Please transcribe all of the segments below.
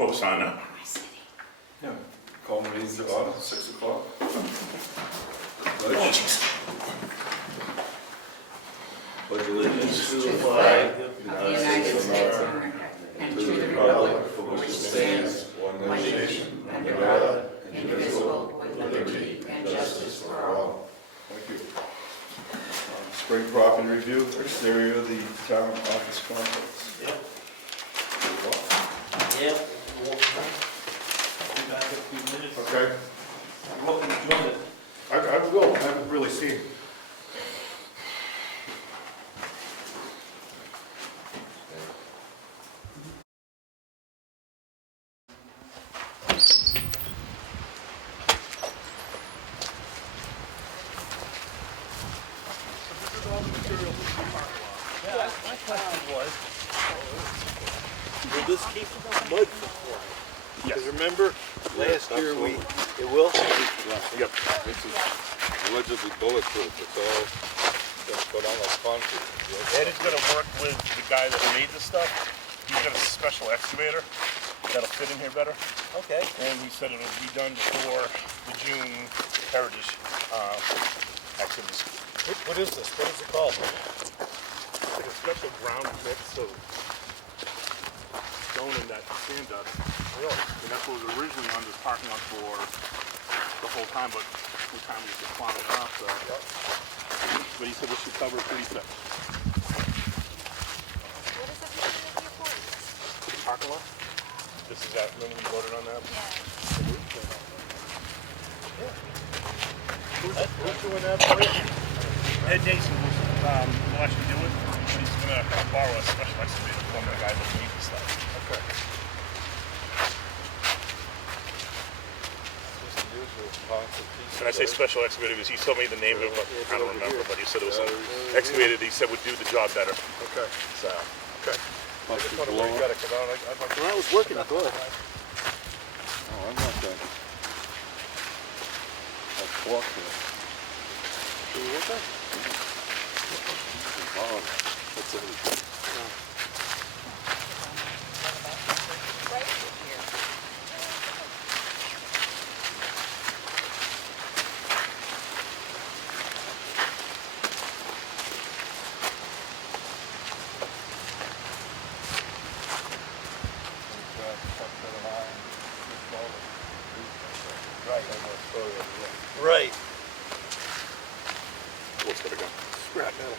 Well, we'll sign up. Yeah, call meetings to order, 6 o'clock. Oh, jeez. Pledge allegiance To the flag of the United States of America and to the republic for which it stands, one nation, under God, indivisible, with liberty and justice for all. Thank you. Spring property review, exterior of the town office complex. Yep. Yep. Be back in a few minutes. Okay, You're welcome to join us. I will, I haven't really seen. My question was, will this keep mud from flying? Because remember, last year it will? Yep. This is allegedly bulletproof, it's all gonna go down like concrete. Ed is gonna work with the guy that made the stuff. He's got a special excavator that'll fit in here better. Okay. And he said it'll be done before the June Heritage activities. What is this? What is it called? It's like a special ground mix of stone and that sand dust. Really? And that's what was originally on this parking lot for the whole time, but the time we just plowed it off. So. Yep. But he said this should cover it pretty thick. What is the beginning of your point? The parking lot? This is that, remember we voted on that? Who's doing that for you? Ed Jason will actually do it, but he's gonna borrow a special excavator from the guy that made the stuff. Okay. Just the usual concrete piece. And I say special excavator because he told me the name of it, but I don't remember, but he said it was an excavator that he said would do the job better. Okay, So, okay. Must be Wonder where you blown. got it, 'cause I'd like to. When I was working, I thought. Oh, I'm not that. That's fork here. See what that? Oh, that's it. Right here. Right. what's gonna go? Scrap metal.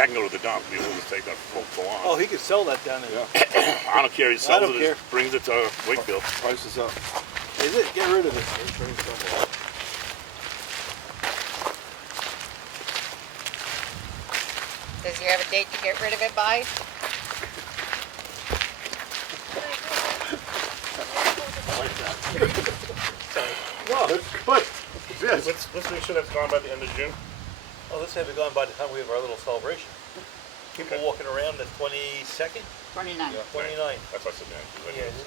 I can go to the dump, we will just take that full on. Oh, he could sell that down there. Yeah, I don't care, he sells don't it, care. just brings it to Wakefield. price is up. Is it? Get rid of it. Does he have a date to get rid of it by? Wow, that's good. Yes. Let's make sure that's gone by the end of June. Oh, let's have it gone by the time we have our little celebration. People Okay. walking around the 22nd, 29. 29th. That's what I said, man.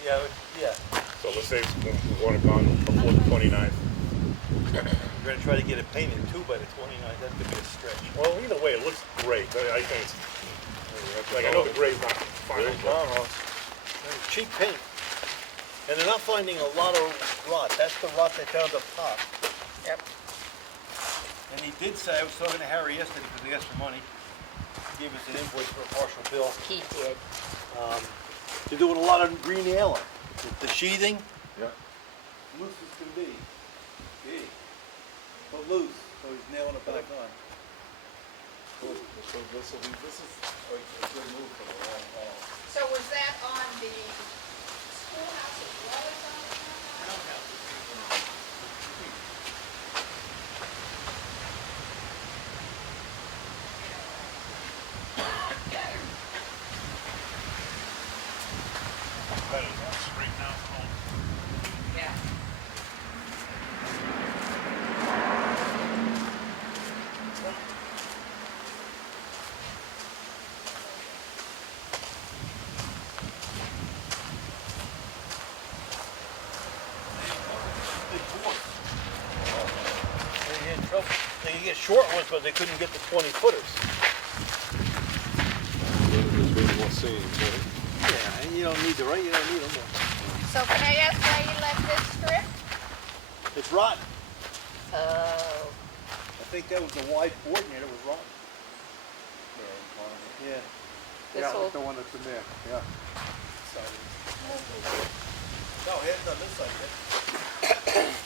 Yeah. So let's say we want it gone before the 29th. We're gonna try to get a payment too by the 29th. That could be a stretch. Well, either way, it looks great. I think it's, like, I know the gray's not final, but Cheap paint. And they're not finding a lot of rot. That's the rot they found up top. Yep. And he did say, I was talking to Harry yesterday because he asked for money. He gave us an invoice for a partial bill. He did. They're doing a lot of renailing. The sheathing, Yeah. loose as can be. Big. But loose, so he's nailing it back on. Cool. So this is like a good move for the long haul. So was that on the schoolhouse as well as on the townhouse? that is straight down home. Yeah. They had trouble. They could get short ones, but they couldn't get the 20-footers. There's been more scenes, right? Yeah, And you don't need the right, you don't need them. So can I ask why you left this strip? It's rotten. Oh. I think that was the wide board and it was rotten. Yeah. This Yeah, whole, the one that's in there, yeah. No, he hasn't done this side yet.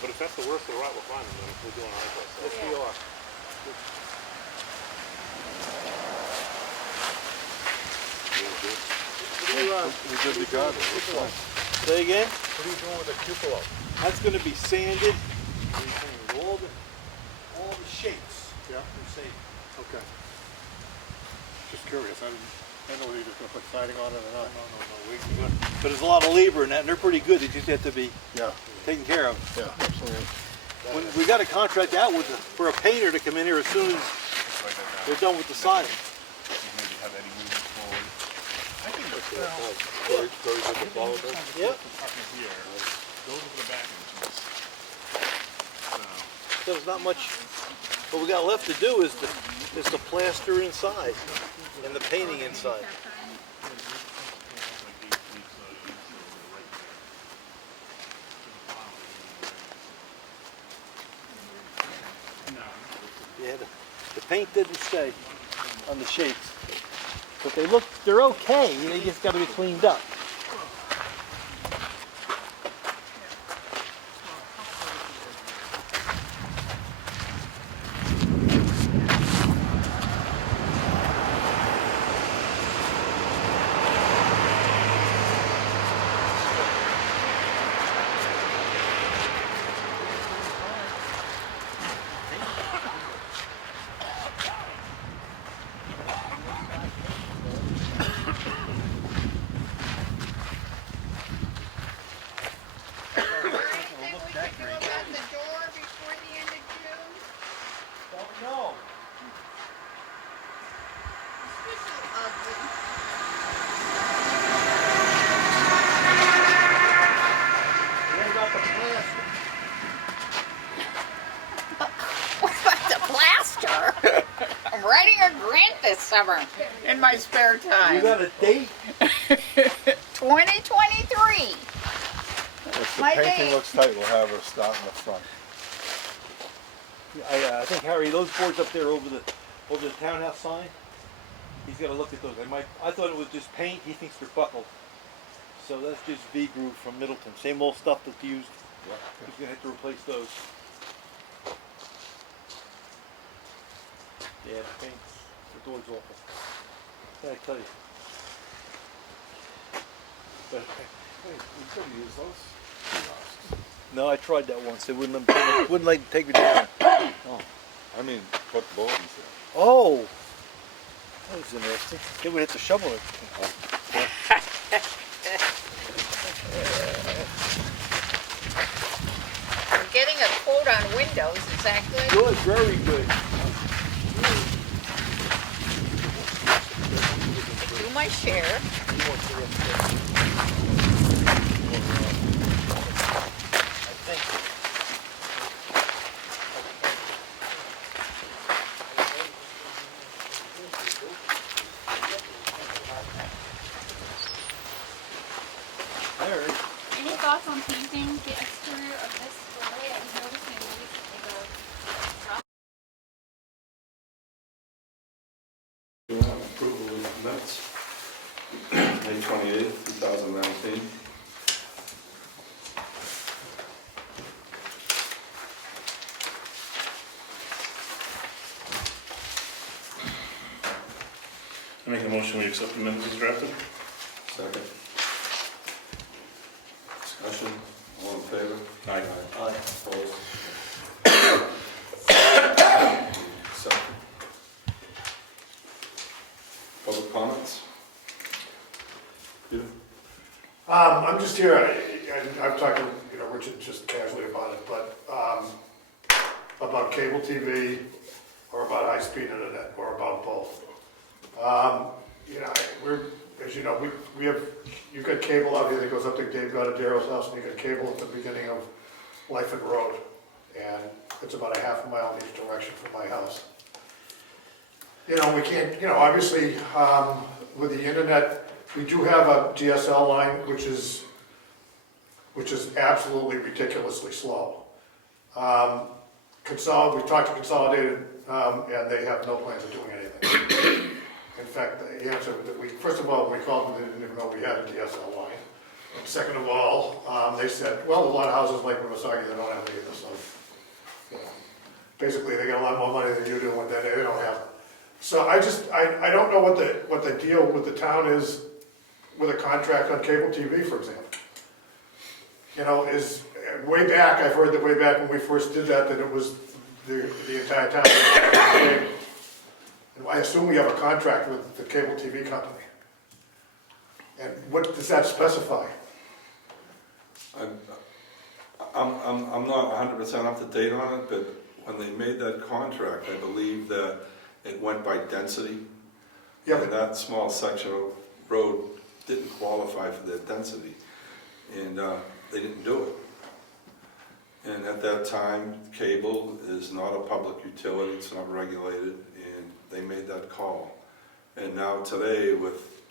But if that's the worst of the rot, we're fine, then we're doing our place. Yes, we are. We did the garden. Say again? What are you doing with the cupola? That's going to be sanded. With all the shapes. Yeah. They're saved. Okay. Just curious, I didn't know whether you were just gonna put siding on it or not. No. But there's a lot of labor in that, and they're pretty good. They just have to be Yeah, taken care of. yeah, absolutely. We got a contract out for a painter to come in here as soon as they're done with the siding. Maybe have Eddie moving forward. I think that's Yep. apartment here goes over the back entrance. So, There's not much. What we got left to do is the plaster inside and the painting inside. like these right there. No. Yeah, the paint didn't stay on the shapes, but they're okay. They just got to be cleaned up. anything we could do about the door before the end of June? Don't know. This is ugly. What about the plaster? What about the plaster? I'm writing a grant this summer in my spare time. You got a date? 2023. If the My painting date. looks tight, we'll have her start in the front. I think Harry, those boards up there over the townhouse sign. He's got to look at those. I thought it was just paint. He thinks they're buckled. So that's just V groove from Middleton. Same old stuff that's used. He's gonna have to replace those. Yeah, the paint. The door's awful. What can I tell you? But, Hey, we could use those. no, I tried that once. They wouldn't let me take me down. Oh, I mean, put boards there. Oh, that was interesting. They would have to shovel it. I'm getting a quote on windows. Is that good? Good, very good. Do my share. Any thoughts on painting the exterior of this doorway? I was noticing recently the Approval of minutes, May 28th, 2019. I make a motion, we accept the minutes as drafted. Second. Discussion, all in favor? Aye. Aye. Opposed? Second. Public comments? Peter? I'm just here, and I've talked to, Richard just casually about it, but, about cable TV, or about high-speed internet, or about both. As you know, we have, you've got cable out here that goes up to Dave Goddardiero's house, and you've got cable at the beginning of Lyford Road, and it's about a half a mile in each direction from my house. We can't, obviously, with the internet We do have a DSL line, which is absolutely ridiculously slow. We talked to Consolidated, and they have no plans of doing anything. In fact, the answer that first of all, when we called them, they didn't even know we had a DSL line. And second of all, they said, well, a lot of houses like Riverside, they don't have it either, so, you know, basically, they got a lot more money than you do, and they don't have it. So I don't know what the deal with the town is with a contract on cable TV, for example. You know, way back, I've heard that way back when we first did that it was the entire town. And I assume we have a contract with the cable TV company. And what does that specify? I'm not 100% up to date on it, but when they made that contract, I believe that it went by density. Yeah. And that small section of road didn't qualify for their density, and they didn't do it. And at that time, cable is not a public utility, it's not regulated, and they made that call. And now today, with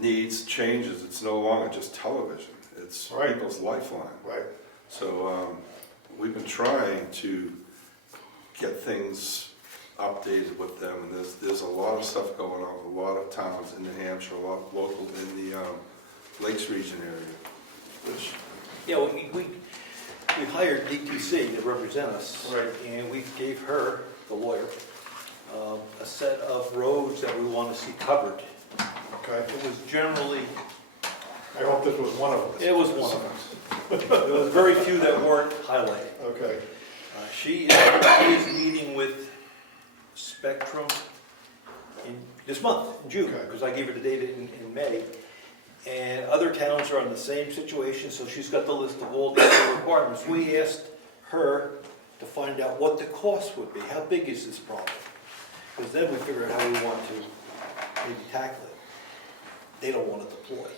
needs changes, it's no longer just television, it's Right. people's lifeline. Right. So we've been trying to get things updated with them, and there's a lot of stuff going on with a lot of towns in New Hampshire, a lot local in the Lakes region area, which, Yeah, we hired DTC to represent us. Right. And we gave her, the lawyer, a set of roads that we want to see covered. Okay. It was generally, I hope this was one of them. it was one of them. There was very few that weren't highlighted. Okay. She is meeting with Spectrum this month, in June, Okay. because I gave her the date in May. And other towns are in the same situation, so she's got the list of all the other requirements. We asked her to find out what the cost would be. How big is this problem? Because then we figure out how we want to maybe tackle it. They don't want to deploy.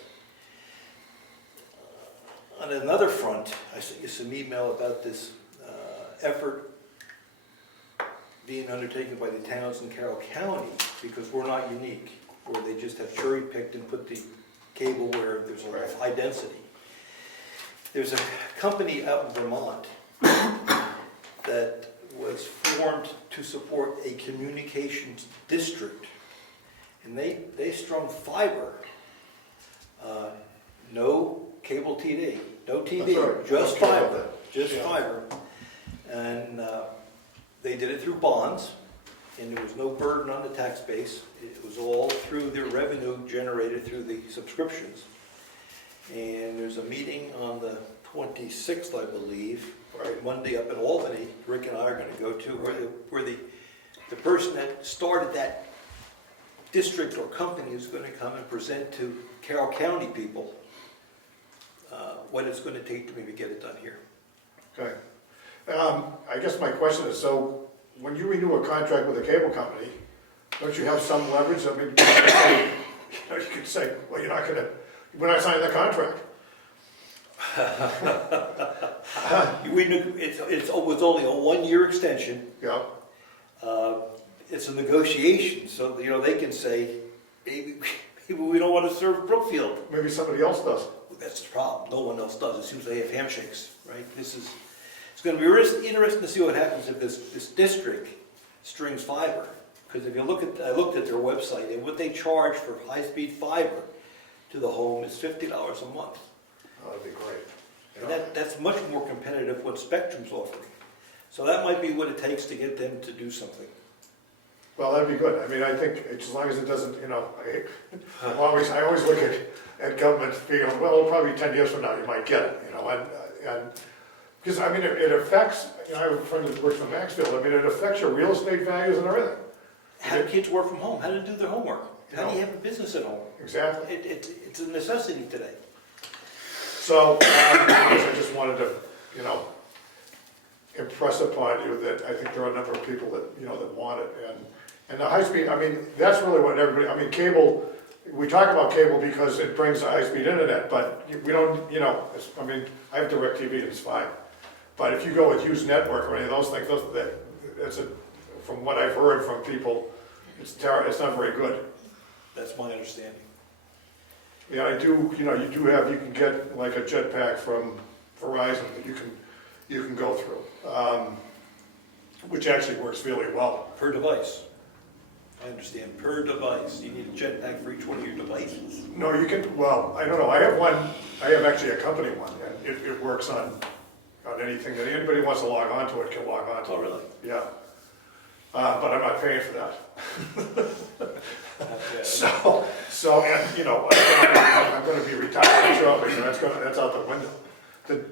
On another front, I sent you some email about this effort being undertaken by the towns in Carroll County, because we're not unique, where they just have cherry picked and put the cable where there's a high density. There's a company out in Vermont that was formed to support a communications district, and they strung fiber, no cable TV, no TV, That's right. just Okay, fiber, that. just Yeah. fiber. And they did it through bonds, and there was no burden on the tax base. It was all through their revenue generated through the subscriptions. And there's a meeting on the 26th, I believe, Right. Monday up in Albany, Rick and I are gonna go to, where the person that started that district or company is gonna come and present to Carroll County people what it's gonna take to maybe get it done here. Okay. I guess my question is, so when you renew a contract with a cable company, don't you have some leverage? I mean, you could say, well, we're not signing the contract. We knew, it was only a one-year extension. Yeah. It's a negotiation, so, they can say, maybe we don't want to serve Brookfield. Maybe somebody else does. That's the problem, no one else does. It seems they have handshakes, right? It's going to be interesting to see what happens if this district strings fiber. Because if you I looked at their website, and what they charge for high-speed fiber to the home is $50 a month. Oh, that'd be great. And that's much more competitive what Spectrum's offering. So that might be what it takes to get them to do something. Well, that'd be good. I mean, I think as long as it doesn't, I always look at government feeling, well, probably 10 years from now you might get it, and because, I mean, it affects, I have a friend that works in Maxfield, I mean, it affects your real estate values and everything. How do kids work from home? How do they do their homework? How do you have a business at home? Exactly. It's a necessity today. So, I just wanted to, impress upon you that I think there are a number of people that, that want it, and the high speed, I mean, that's really what everybody, I mean, cable, we talk about cable because it brings the high-speed internet, but we don't, I mean, I have DirecTV, it's fine. But if you go with Hughes Network or any of those things, from what I've heard from people, it's not very good. That's my understanding. Yeah, I do, you know, you can get like a jetpack from Verizon that you can go through, which actually works really well. Per device. I understand, per device. You need a jetpack for each one of your devices. No, you can, well, I don't know, I have actually a company one, and it works on anything that anybody wants to log on to it can log on to. Oh, really? Yeah. But I'm not paying for that. So, and, you know, I'm gonna be retired shortly, so that's out the window.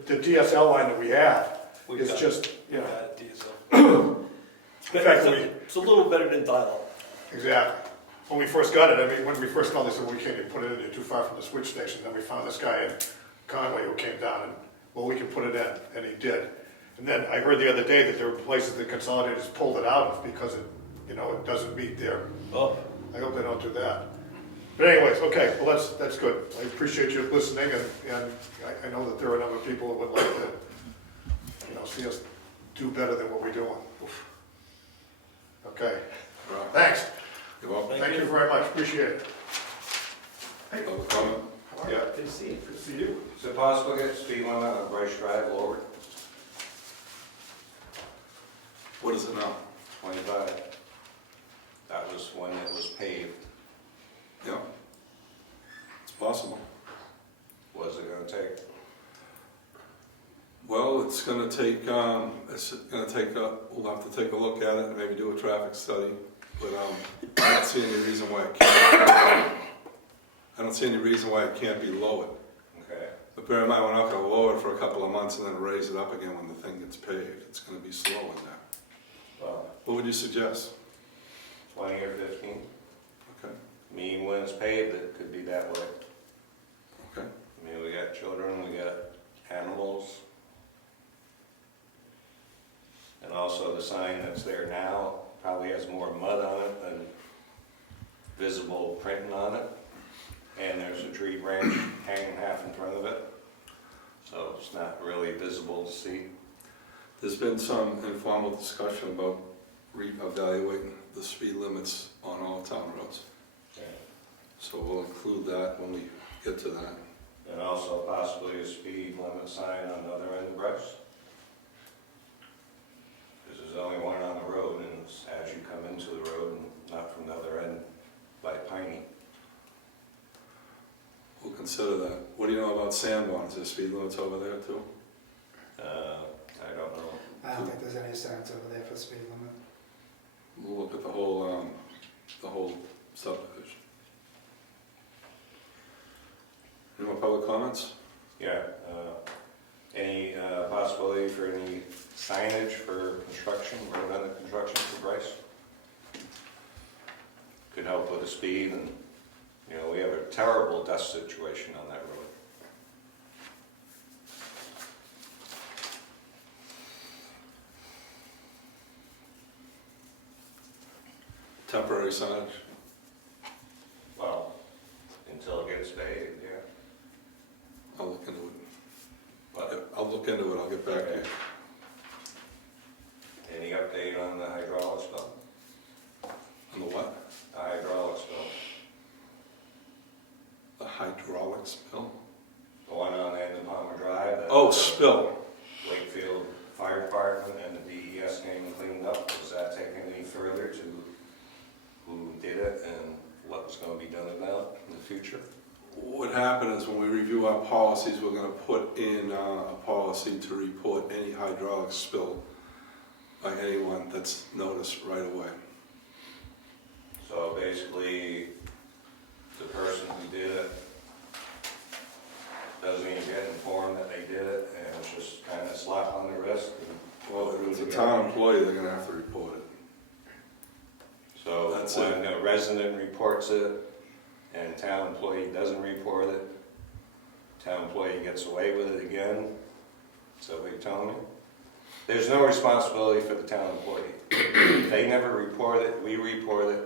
The DSL line that we have is just, you know, in fact, It's a little better than dial-up. exactly. When we first got it, I mean, when we first called, they said, well, we can't even put it in, you're too far from the switch station. Then we found this guy in Conway who came down and, well, we can put it in, and he did. And then I heard the other day that there were places that Consolidators pulled it out of because it, you know, it doesn't meet their, Oh, I hope they don't do that. But anyways, okay, well, that's good. I appreciate you listening, and I know that there are a number of people who would like to, you know, see us do better than what we're doing. Okay, thanks. You're welcome. Thank you very much, appreciate it. Public comment? Yeah. good to see you. Good to see you. Is it possible to get speed limit on Bryce Drive lowered? What is it now? 25. That was when it was paved. Yeah. It's possible. What is it gonna take? Well, it's gonna take, we'll have to take a look at it and maybe do a traffic study, but, I don't see any reason why it can't, I don't see any reason why it can't be lowered. Okay. But bear in mind, we're not gonna lower it for a couple of months and then raise it up again when the thing gets paved. It's gonna be slow in that. Well, What would you suggest? 20 or 15. Okay, I mean, when it's paved, it could be that way. okay. I mean, we got children, we got animals. And also the sign that's there now probably has more mud on it than visible printing on it. And there's a tree branch hanging half in front of it. So it's not really visible to see. There's been some informal discussion about reevaluating the speed limits on all town roads. So we'll include that when we get to that. And also possibly a speed limit sign on the other end of Bryce. Because there's only one on the road, and it's as you come into the road and not from the other end by Piney. We'll consider that. What do you know about Sanborn? Is there speed limits over there too? I don't know. I don't think there's any signs over there for speed limit. We'll look at the whole subdivision. Any more public comments? Yeah. Any possibility for any signage for construction, road under construction for Bryce? Could help with the speed, and you know, we have a terrible dust situation on that road. Temporary signage? Well, until it gets paved, yeah. I'll look into it. But I'll look into it, I'll get back to you. any update on the hydraulic spill? On the what? The hydraulic spill. The hydraulic spill? The one on the end of Palmer Drive. that Oh, the spill. Wakefield Fire Department and the DES came and cleaned up. Was that taken any further to who did it and what was going to be done about it in the future? What happened is when we review our policies, we're gonna put in a policy to report any hydraulic spill by anyone that's noticed right away. So basically, the person who did it doesn't even get informed that they did it, and it's just kind of slap on the wrist. Well, if it's a town employee, they're gonna have to report it. So That's when a resident reports it and town employee doesn't report it, town employee gets away with it again. So what you're telling me? There's no responsibility for the town employee. They never report it, we report it,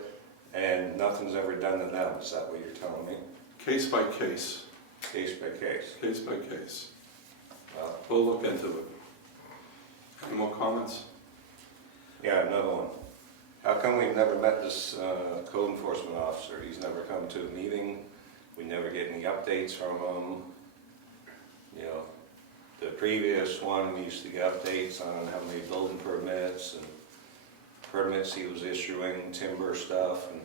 and nothing's ever done to them. Is that what you're telling me? Case by case, Case by case. case by case. Well, We'll look into it. Any more comments? yeah, another one. How come we've never met this code enforcement officer? He's never come to a meeting, We never get any updates from them. You know, the previous one, we used to get updates on how many building permits and permits he was issuing, timber stuff, and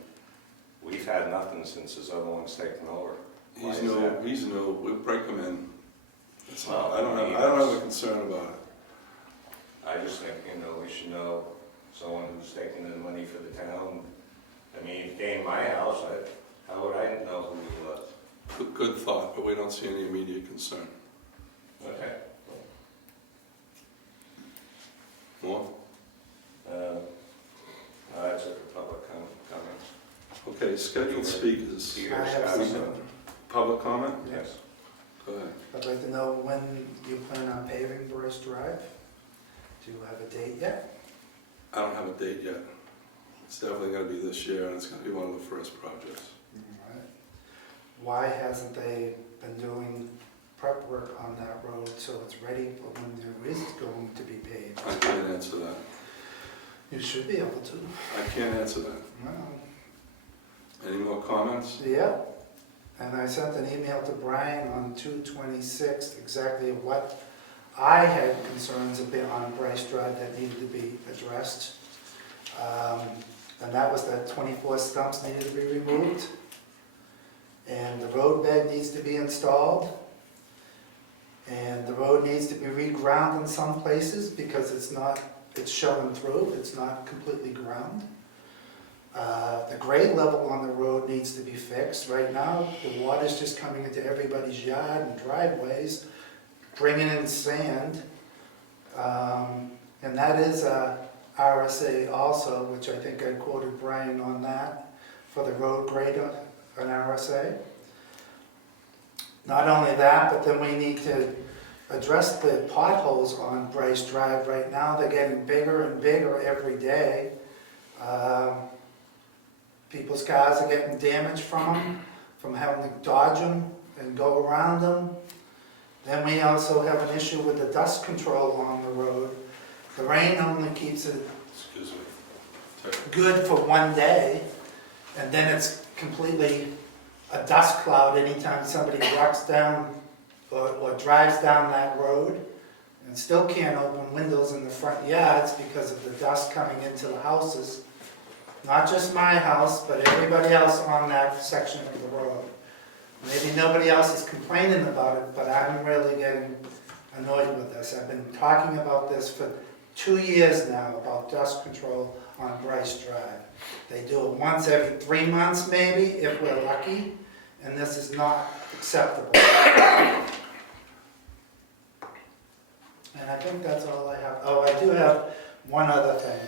we've had nothing since this other one's taken over. Why is that? we'll break them in. It's Well, not, I don't have a concern about it. I just think, you know, we should know someone who's taking the money for the town. I mean, if he came to my house, how would I know who he was? Good thought, but we don't see any immediate concern. Okay. More? That's it for public comments. Okay, scheduled speakers. Peter, I have Scott, some. Public comment? Yes. Go ahead. I'd like to know when you plan on paving Bryce Drive. Do you have a date yet? I don't have a date yet. It's definitely gonna be this year, and it's gonna be one of the first projects. Alright. Why hasn't they been doing prep work on that road so it's ready for when there is going to be paved? I can't answer that. You should be able to. I can't answer that. Well, Any more comments? yeah. And I sent an email to Brian on 2/26, exactly what I had concerns a bit on Bryce Drive that needed to be addressed. And that was that 24 stumps needed to be removed. And the road bed needs to be installed. And the road needs to be reground in some places because it's showing through, it's not completely ground. The grade level on the road needs to be fixed. Right now, the water's just coming into everybody's yard and driveways, bringing in sand. And that is a RSA also, which I think I quoted Brian on that, for the road grade on RSA. Not only that, but then we need to address the potholes on Bryce Drive. Right now, they're getting bigger and bigger every day. People's cars are getting damaged from them, from having to dodge them and go around them. Then we also have an issue with the dust control on the road. The rain only keeps it Excuse me. good for one day, and then it's completely a dust cloud anytime somebody walks down or drives down that road, and still can't open windows in the front yards because of the dust coming into the houses. Not just my house, but everybody else on that section of the road. Maybe nobody else is complaining about it, but I'm really getting annoyed with this. I've been talking about this for 2 years now, about dust control on Bryce Drive. They do it once every 3 months maybe, if we're lucky, and this is not acceptable. And I think that's all I have. Oh, I do have one other thing.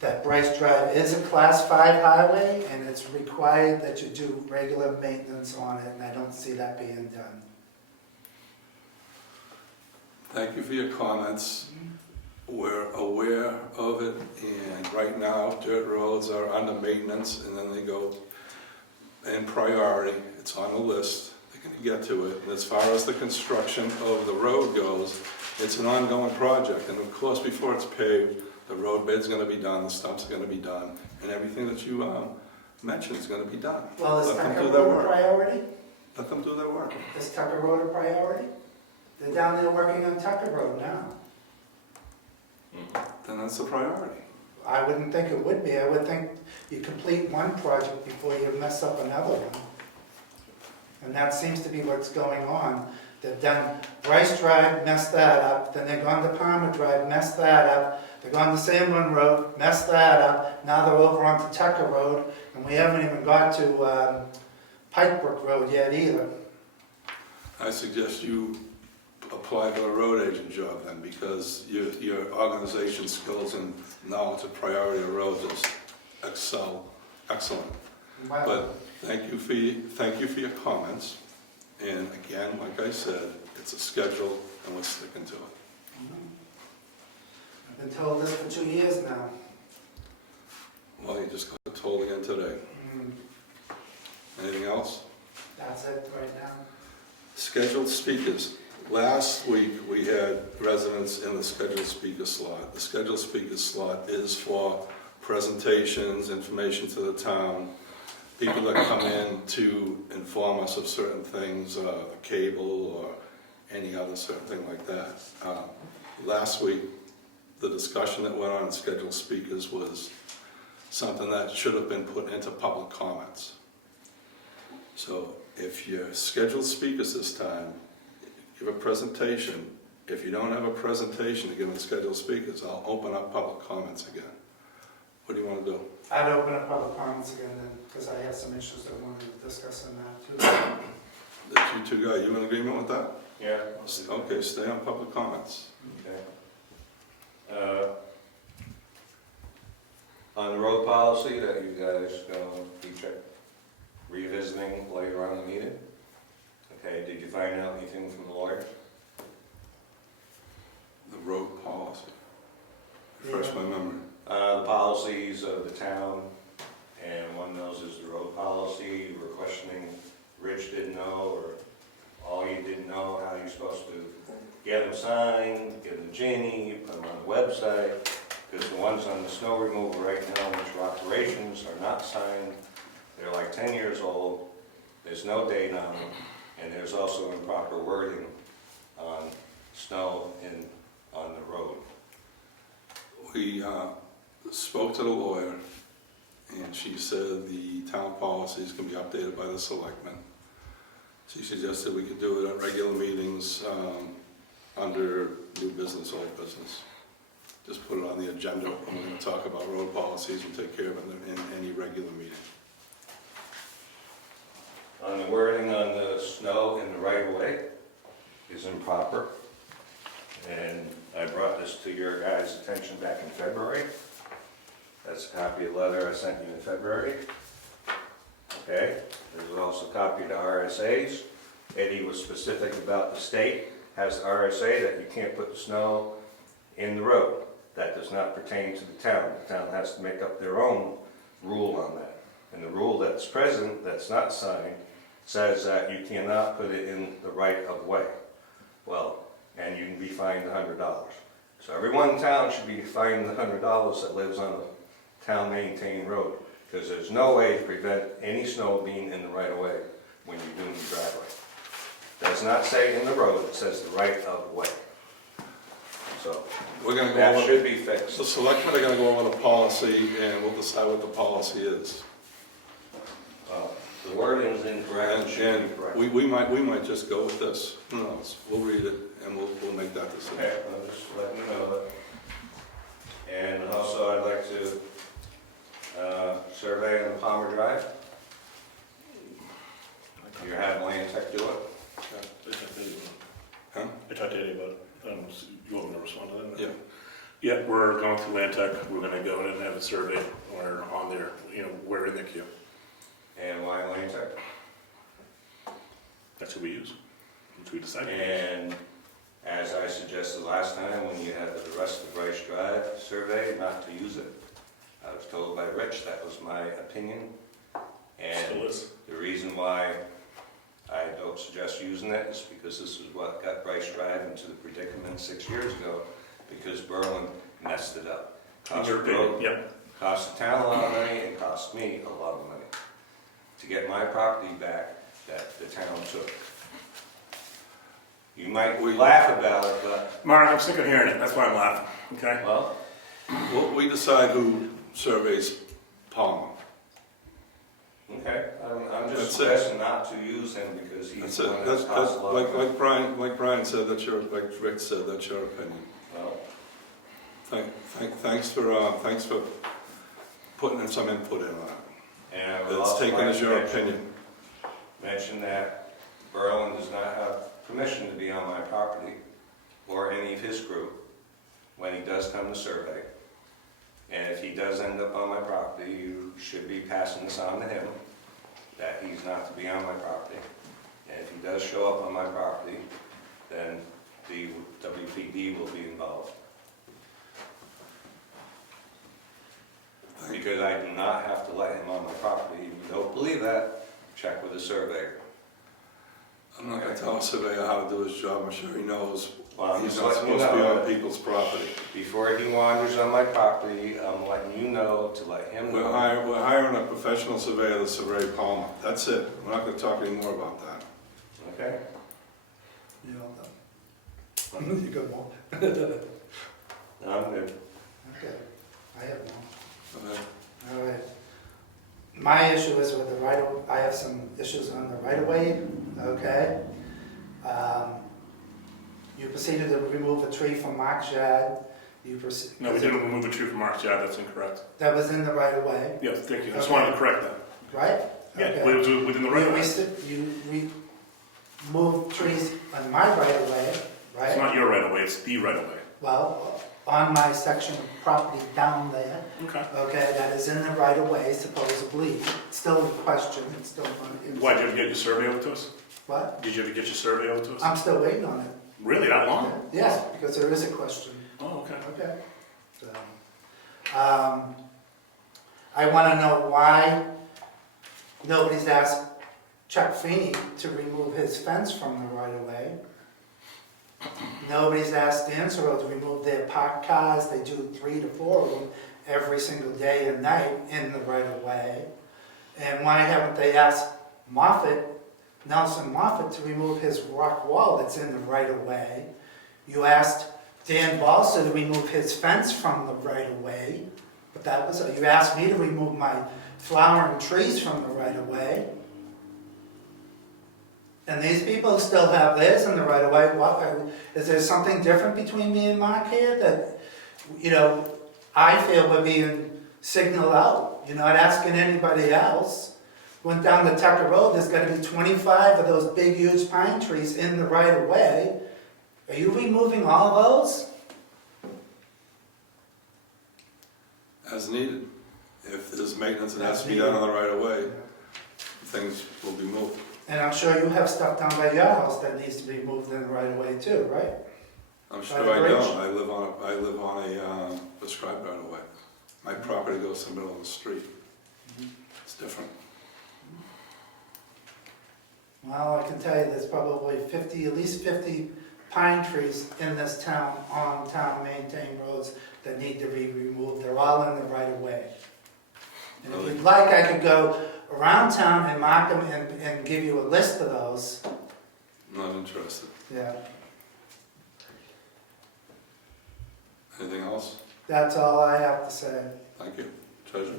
That Bryce Drive is a Class 5 highway, and it's required that you do regular maintenance on it, and I don't see that being done. Thank you for your comments. We're aware of it, and right now, dirt roads are under maintenance, and then they go in priority. It's on the list. They're going to get to it. And as far as the construction of the road goes, it's an ongoing project, and of course, before it's paved, the road bed's going to be done, the stumps are going to be done, and everything that you mentioned is going to be done. Well, is Let them Tucker do their Road a work. priority? Let them do their work. Is Tucker Road a priority? They're down there working on Tucker Road now. Then that's a priority. I wouldn't think it would be. I would think you complete one project before you mess up another one. And that seems to be what's going on. They've done Bryce Drive, messed that up, then they've gone to Palmer Drive, messed that up, they've gone to Sanborn Road, messed that up, now they're over onto Tucker Road, and we haven't even got to Pikebrook Road yet either. I suggest you apply for the road agent job then, because your organization skills and knowledge of priority of roads is excellent. Wow. But thank you for your comments. And again, like I said, it's a schedule and we're sticking to it. I've been told this for 2 years now. Well, you just got told again today. Anything else? That's it right now. Scheduled speakers. Last week, we had residents in the scheduled speaker slot. The scheduled speaker slot is for presentations, information to the town. people that come in to inform us of certain things, the cable or any other certain thing like that. Last week, the discussion that went on scheduled speakers was something that should have been put into public comments. So if you're scheduled speakers this time, give a presentation. If you don't have a presentation to give them scheduled speakers, I'll open up public comments again. What do you want to do? I'd open up public comments again then, because I have some issues that I wanted to discuss on that too. That you two guys, you in agreement with that? Yeah. Okay, stay on public comments. Okay. On the road policy that you guys going to be revisiting later on in the meeting, okay, did you find out anything from the lawyer? The road policy. Refresh my memory. The policies of the town, and one of those is the road policy. You were questioning, Rich didn't know, or all you didn't know, how you're supposed to get them signed, get them to Janie, put them on the website, because the ones on the snow removal right now, which are operations, are not signed. They're like 10 years old, there's no date on them, and there's also improper wording on snow on the road. We spoke to the lawyer, and she said the town policies can be updated by the selectmen. She suggested we could do it at regular meetings under new business, old business. Just put it on the agenda when we're going to talk about road policies and take care of it in any regular meeting. On the wording on the snow in the right-of-way is improper, and I brought this to your guys' attention back in February. That's a copy of the letter I sent you in February. Okay, there's also a copy of the RSAs. Eddie was specific about the state has the RSA that you can't put the snow in the road. That does not pertain to the town. The town has to make up their own rule on that. And the rule that's present, that's not signed, says that you cannot put it in the right-of-way. Well, and you can be fined $100. So everyone in town should be fined the $100 that lives on the town-maintained road, because there's no way to prevent any snow being in the right-of-way when you're doing the driveway. It does not say in the road, it says the right-of-way. So We're going to go that over, should be fixed. the selectmen are going to go over the policy, and we'll decide what the policy is. The wording is incorrect. It should be And correct. we might just go with this. Who knows? We'll read it, and we'll make that decision. Okay, I'll just let you know that. And also, I'd like to survey on the Palmer Drive. You're having Land Tech do it? Huh? I talked to Eddie about it. You want me to respond to that? Yeah. Yeah, we're going through Land Tech. We're gonna go in and have a survey. We're on there, we're in the queue. And why Land Tech? That's who we use, which we decided. And as I suggested last time, when you had the rest of Bryce Drive survey, not to use it. I was told by Rich that was my opinion. And Still is. the reason why I don't suggest using it is because this is what got Bryce Drive into the predicament 6 years ago, because Berlin messed it up. In your opinion, yep. Cost the town a lot of money and cost me a lot of money to get my property back that the town took. You might laugh about it, but, Mark, I'm sick of hearing it. That's why I'm laughing, okay? well, We decide who surveys Palmer. okay, I'm just That's it. suggesting not to use him because he's That's the one it. that's That's, cost a lot of money. like Brian said, like Rick said, that's your opinion. Well, Thanks for putting in some input in on it. and I would It's also taken like as to your opinion. mention that Berlin does not have permission to be on my property or any of his crew when he does come to survey. And if he does end up on my property, you should be passing this on to him, that he's not to be on my property. And if he does show up on my property, then the WPD will be involved. Because I do not have to let him on my property. If you don't believe that, check with the surveyor. I'm not going to tell a surveyor how to do his job. I'm sure he knows Well, I'm He's just not letting you supposed to be on know, people's property. before he wanders on my property, I'm letting you know to let him We're know. hiring a professional surveyor to survey Palmer. That's it. We're not gonna talk anymore about that. Okay? You know, you got one? No, I'm good. Okay, I have one. Okay. All right. My issue is with the right of, I have some issues on the right of way, okay? You proceeded to remove a tree from Mark's yard. No, we didn't remove a tree from Mark's yard, that's incorrect. That was in the right of way, Yeah, thank you, I just Okay. wanted to correct that. right? Yeah, Okay. it was within the right of way. You removed trees on my right of way, right? It's not your right of way, it's the right of way. Well, on my section of property down there, Okay. okay, that is in the right of way supposedly. It's still a question, it's still. Why, did you ever get your survey over to us? What? Did you ever get your survey over to us? I'm still waiting on it. Really, that long? Yes, because there is a question. Oh, okay. Okay. So, I want to know why nobody's asked Chuck Feeney to remove his fence from the right of way. Nobody's asked Dansero to remove their parked cars. They do 3 to 4 of them every single day and night in the right of way. And why haven't they asked Nelson Moffett, to remove his rock wall that's in the right of way? You asked Dan Balsa to remove his fence from the right of way, but that was, you asked me to remove my flowering trees from the right of way. And these people still have theirs in the right of way. What, is there something different between me and Mark here that, you know, I feel we're being signaled out? You're not asking anybody else. Went down the Tucker Road, there's gotta be 25 of those big, huge pine trees in the right of way. Are you removing all of those? As needed. If there's maintenance that has to be done on the right of way, things will be moved. And I'm sure you have stuff down by your house that needs to be moved in the right of way too, right? I'm By sure the I bridge. don't. I live on a prescribed right of way. My property goes to the middle of the street. It's different. Well, I can tell you there's probably 50, at least 50 pine trees in this town, on town maintained roads that need to be removed. They're all in the right of way. And if you'd like, I could go around town and mark them and give you a list of those. Not interested. Yeah, Anything else? that's all I have to say. Thank you. Treasurer?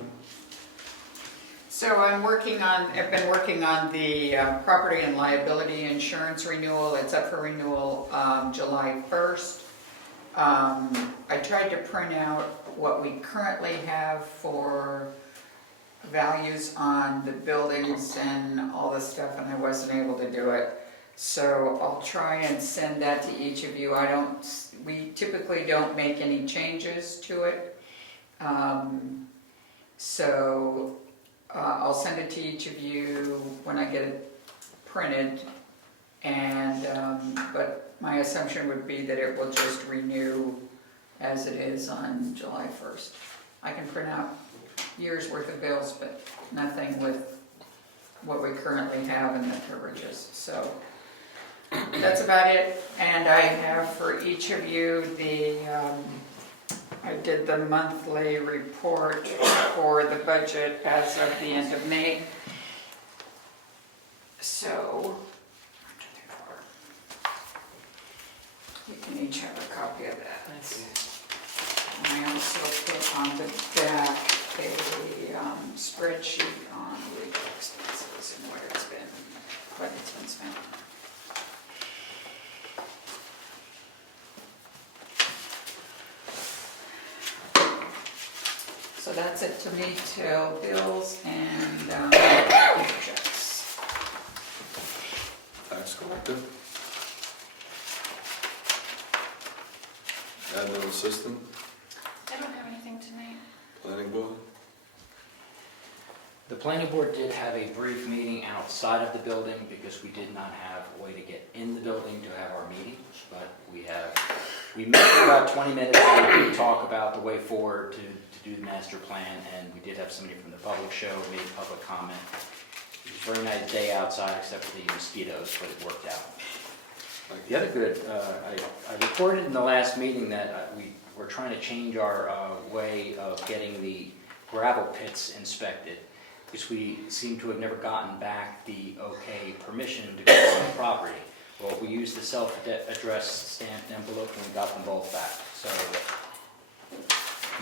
So I've been working on the property and liability insurance renewal. It's up for renewal July 1st. I tried to print out what we currently have for values on the buildings and all this stuff, and I wasn't able to do it. So I'll try and send that to each of you. We typically don't make any changes to it. I'll send it to each of you when I get it printed, and but my assumption would be that it will just renew as it is on July 1st. I can print out years worth of bills, but nothing with what we currently have in the coverages. So that's about it. And I have for each of you I did the monthly report for the budget as of the end of May. So, you can each have a copy of that. And I also put on the back a spreadsheet on legal expenses and what it's been spent on. So that's it to me till bills and checks. Tax collector? Admin assistant? I don't have anything tonight. Planning board? The planning board did have a brief meeting outside of the building because we did not have a way to get in the building to have our meetings, but we met for about 20 minutes to talk about the way forward to do the master plan, and we did have somebody from the public show made public comment. It was a very nice day outside except for the mosquitoes, but it worked out. The other good, I reported in the last meeting that we're trying to change our way of getting the gravel pits inspected, because we seem to have never gotten back the okay permission to go on the property. Well, we used the self-addressed stamped envelope and we got them both back. So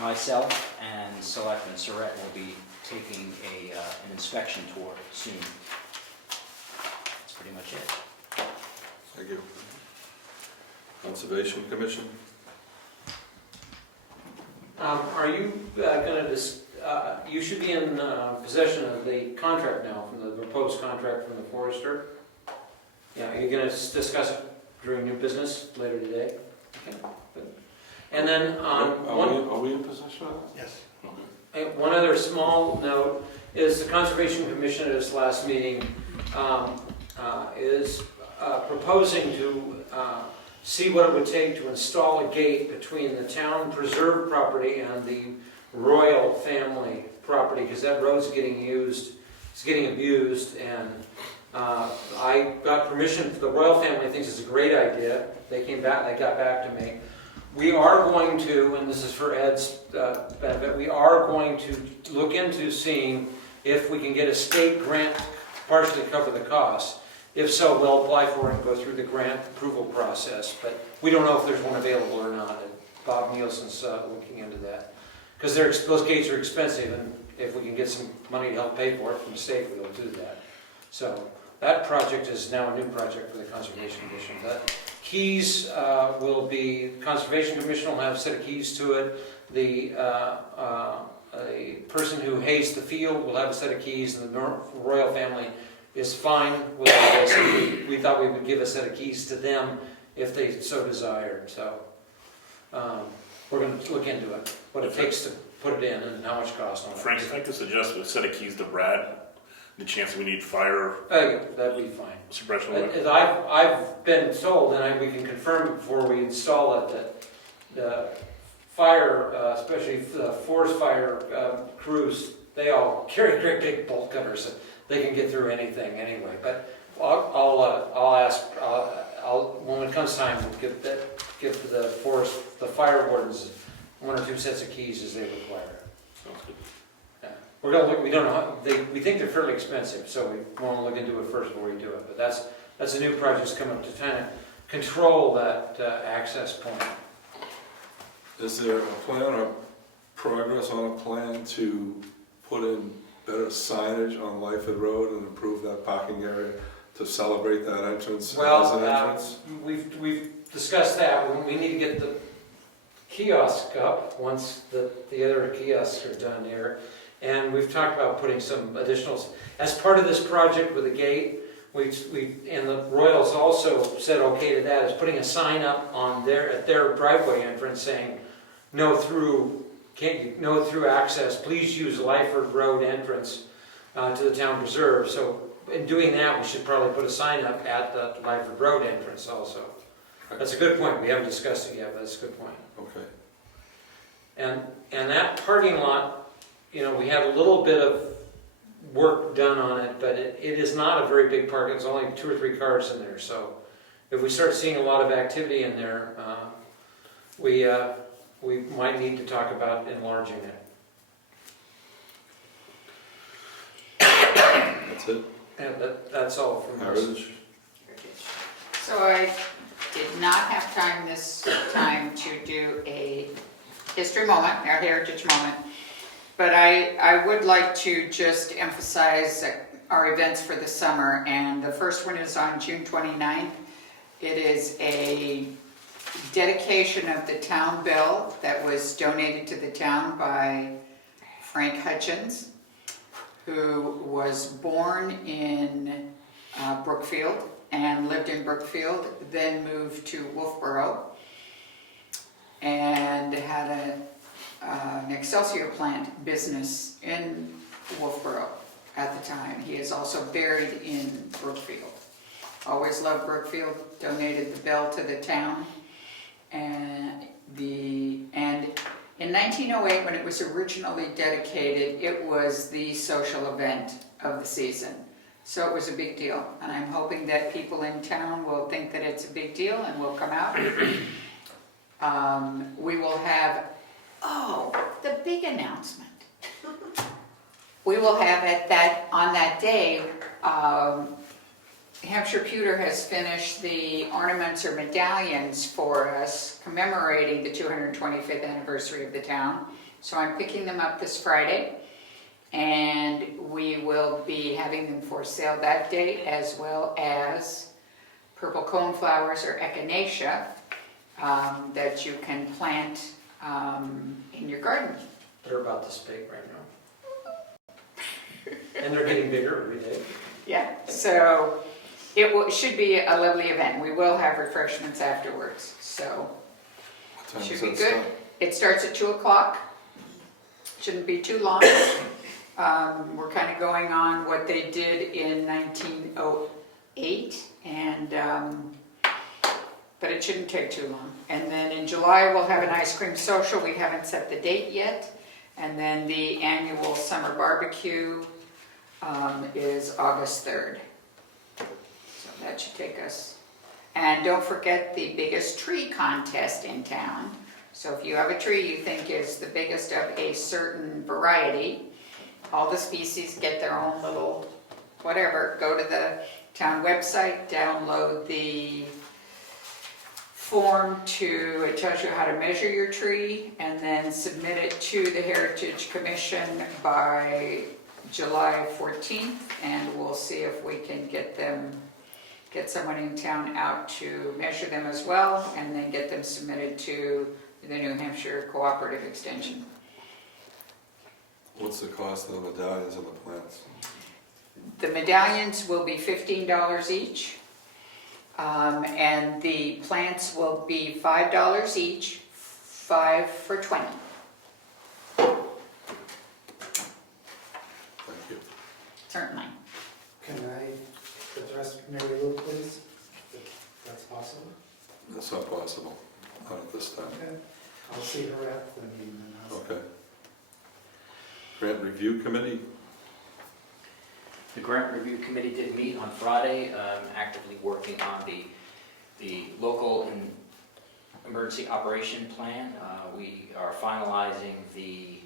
myself and Selectmen Surette will be taking an inspection tour soon. That's pretty much it. Thank you. Conservation Commission? Are you gonna you should be in possession of the contract now, from the proposed contract from the Forester? Yeah, are you gonna discuss it during your business later today? Okay, good. And then Are we in possession of that? Yes. Okay. one other small note is the Conservation Commission at its last meeting is proposing to see what it would take to install a gate between the town preserve property and the royal family property, because that road's getting used, it's getting abused, and I got permission, the royal family thinks it's a great idea. They got back to me. We are going to, and this is for Ed's benefit, we are going to look into seeing if we can get a state grant to partially cover the cost. If so, we'll apply for it and go through the grant approval process, but we don't know if there's one available or not. Bob Nielsen's looking into that. Because those gates are expensive, and if we can get some money to help pay for it from the state, we'll do that. So that project is now a new project for the Conservation Commission. That keys will be, the Conservation Commission will have a set of keys to it. The person who hazed the field will have a set of keys, and the royal family is fine with this. We thought we would give a set of keys to them if they so desired. So we're going to look into it, what it takes to put it in and how much cost on it. Frank, if I could suggest a set of keys to Brad, the chance we need fire Yeah, that'd be fine. suppression. As I've been told, and we can confirm it before we install it, that the fire, especially the forest fire crews, they all carry great big bolt cutters. So they can get through anything anyway. But I'll ask. When it comes time, we'll give the fire wardens 1 or 2 sets of keys as they require. Sounds good. Yeah. We're gonna look. We don't know. We think they're fairly expensive, so we want to look into it first before we do it. But that's a new project coming up to kind of control that access point. Is there a plan or progress on a plan to put in better signage on Lyford Road and improve that parking area to celebrate that entrance as an entrance? We've discussed that. We need to get the kiosk up once the other kiosks are done here. And we've talked about putting some additionals. As part of this project with the gate, and the Royals also said okay to that, is putting a sign up at their driveway entrance saying, no through access, please use Lyford Road entrance to the town preserve. So in doing that, we should probably put a sign up at the Lyford Road entrance also. That's a good point. We haven't discussed it yet, but that's a good point. Okay. And that parking lot, we had a little bit of work done on it, but it is not a very big parking. There's only 2 or 3 cars in there. So if we start seeing a lot of activity in there, we might need to talk about enlarging it. That's it? And that's all from us. Heritage? So I did not have time this time to do a history moment, a heritage moment, but I would like to just emphasize our events for the summer, and the first one is on June 29th. It is a dedication of the town bell that was donated to the town by Frank Hutchins, who was born in Brookfield and lived in Brookfield, then moved to Wolfboro and had an Excelsior plant business in Wolfboro at the time. He is also buried in Brookfield. Always loved Brookfield, donated the bell to the town. And in 1908, when it was originally dedicated, it was the social event of the season. So it was a big deal, and I'm hoping that people in town will think that it's a big deal and will come out. We will have, the big announcement. We will have on that day, Hampshire Pewter has finished the ornaments or medallions for us commemorating the 225th anniversary of the town. So I'm picking them up this Friday, and we will be having them for sale that day, as well as purple coneflowers or echinacea that you can plant in your garden. They're about this big right now. And they're getting bigger every day. Yeah, so should be a lovely event. We will have refreshments afterwards, so What time should does be that good. start? It starts at 2 o'clock. Shouldn't be too long. We're kind of going on what they did in 1908, but it shouldn't take too long. And then in July, we'll have an ice cream social. We haven't set the date yet. And then the annual summer barbecue is August 3rd. So that should take us. And don't forget the biggest tree contest in town. So if you have a tree you think is the biggest of a certain variety, all the species get their own little whatever. Go to the town website, download the form it tells you how to measure your tree, and then submit it to the Heritage Commission by July 14th, and we'll see if we can get someone in town out to measure them as well, and then get them submitted to the New Hampshire Cooperative Extension. What's the cost of the medallions and the plants? The medallions will be $15 each, and the plants will be $5 each, 5 for 20. Thank you. Certainly. Can I address Marilou, please? If that's possible? That's not possible, not at this time. Okay. I'll see her at the meeting. Okay. Grant Review Committee? The Grant Review Committee did meet on Friday, actively working on the local and emergency operation plan. We are finalizing the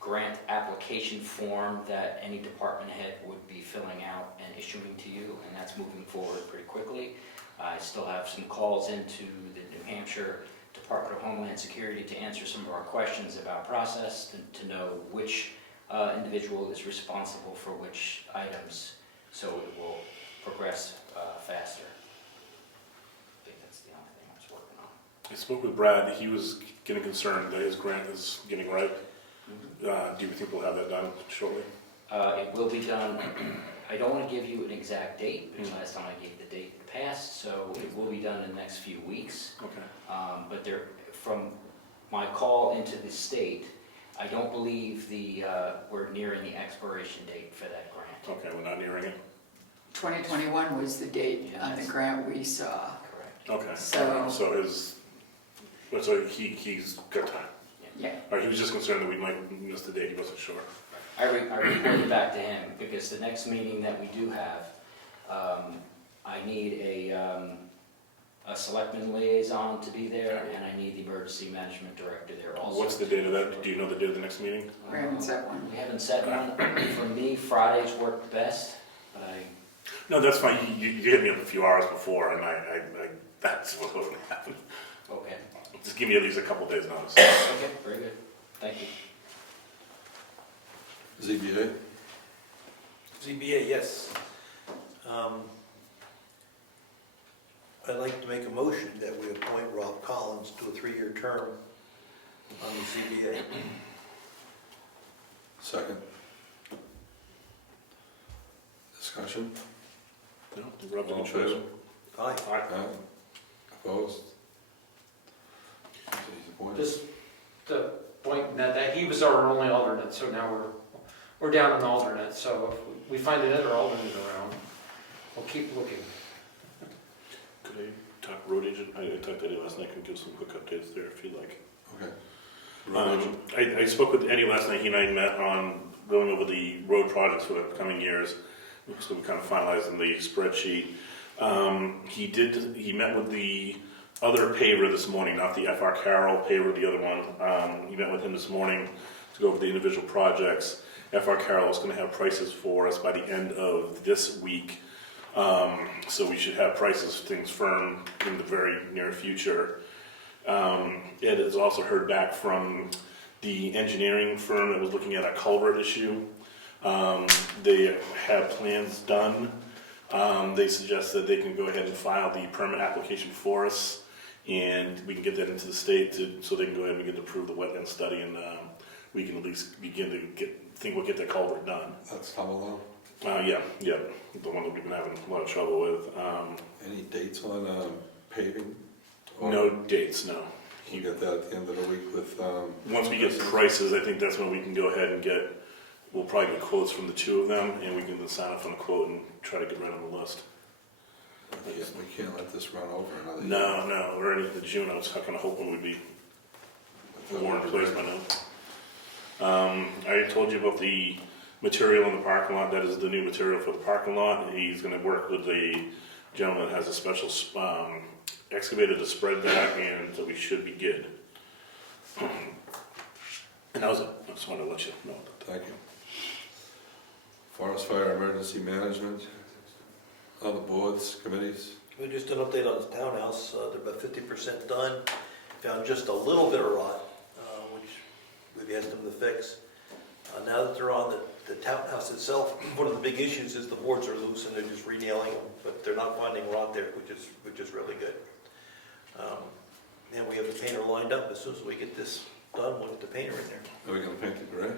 grant application form that any department head would be filling out and issuing to you, and that's moving forward pretty quickly. I still have some calls into the New Hampshire Department of Homeland Security to answer some of our questions about process, to know which individual is responsible for which items, so it will progress faster. I think that's the only thing I was working on. I spoke with Brad. He was getting concerned that his grant is getting ripe. Do you think we'll have that done shortly? It will be done. I don't want to give you an exact date, because last time I gave the date it passed, so it will be done in the next few weeks. Okay. But from my call into the state, I don't believe we're nearing the expiration date for that grant. Okay, we're not nearing it? 2021 was the date on the grant we saw. Correct. Okay. So- So he's got time. Yeah. Or he was just concerned that we might miss the date. He wasn't sure. I reported back to him, because the next meeting that we do have, I need a selectman liaison to be there, and I need the emergency management director there also. What's the date of that? Do you know the date of the next meeting? We haven't set one. We haven't set one. For me, Fridays work best, but No, that's fine. You hit me up a few hours before, and I that's what was going to happen. okay. Just give me at least a couple days notice. Okay, very good. Thank you. ZBA? ZBA, yes. I'd like to make a motion that we appoint Rob Collins to a 3-year term on the ZBA. Second. Discussion? No, Rob's All all in favor? Aye. Aye. Aye. Opposed? So he's appointed. Just the point that he was our only alternate, so now we're down an alternate. So if we find another alternate around, we'll keep looking. Could I talk road agent? I talked to Eddie last night. Can give some quick updates there if you'd like. Okay. Road agent? I spoke with Eddie last night. He and I met on going over the road projects for the coming years. So we're kind of finalizing the spreadsheet. He met with the other paver this morning, not the FR Carroll paver, the other one. He met with him this morning to go over the individual projects. FR Carroll is going to have prices for us by the end of this week. So we should have prices, things firm in the very near future. Ed has also heard back from the engineering firm that was looking at a culvert issue. They have plans done. They suggest that they can go ahead and file the permit application for us, and we can get that into the state so they can go ahead and begin to approve the wetland study, and we can at least begin to think we'll get that culvert done. That's Comeau. Yeah, the one that we've been having a lot of trouble with. Any dates on paving? Or No dates, no. You get that at the end of the week with... Once we get prices, I think that's when we can go ahead and we'll probably get quotes from the two of them, and we can then sign off on the quote and try to get right on the list. We can't let this run over another year. No, we're already into June. I was kind of hoping we'd be more in place by now. I told you about the material in the parking lot. That is the new material for the parking lot. He's going to work with the gentleman that has a special excavator to spread that, and so we should be good. And that was it. I just wanted to let you know. Thank you. Forest Fire Emergency Management, other boards, committees. Just an update on the townhouse, they're about 50% done. Found just a little bit of rot, which we've asked them to fix. Now that they're on the townhouse itself, one of the big issues is the boards are loose and they're just re-nailing them, but they're not finding rot there, which is really good. And we have the painter lined up. As soon as we get this done, we'll get the painter in there. Are we going to paint it gray?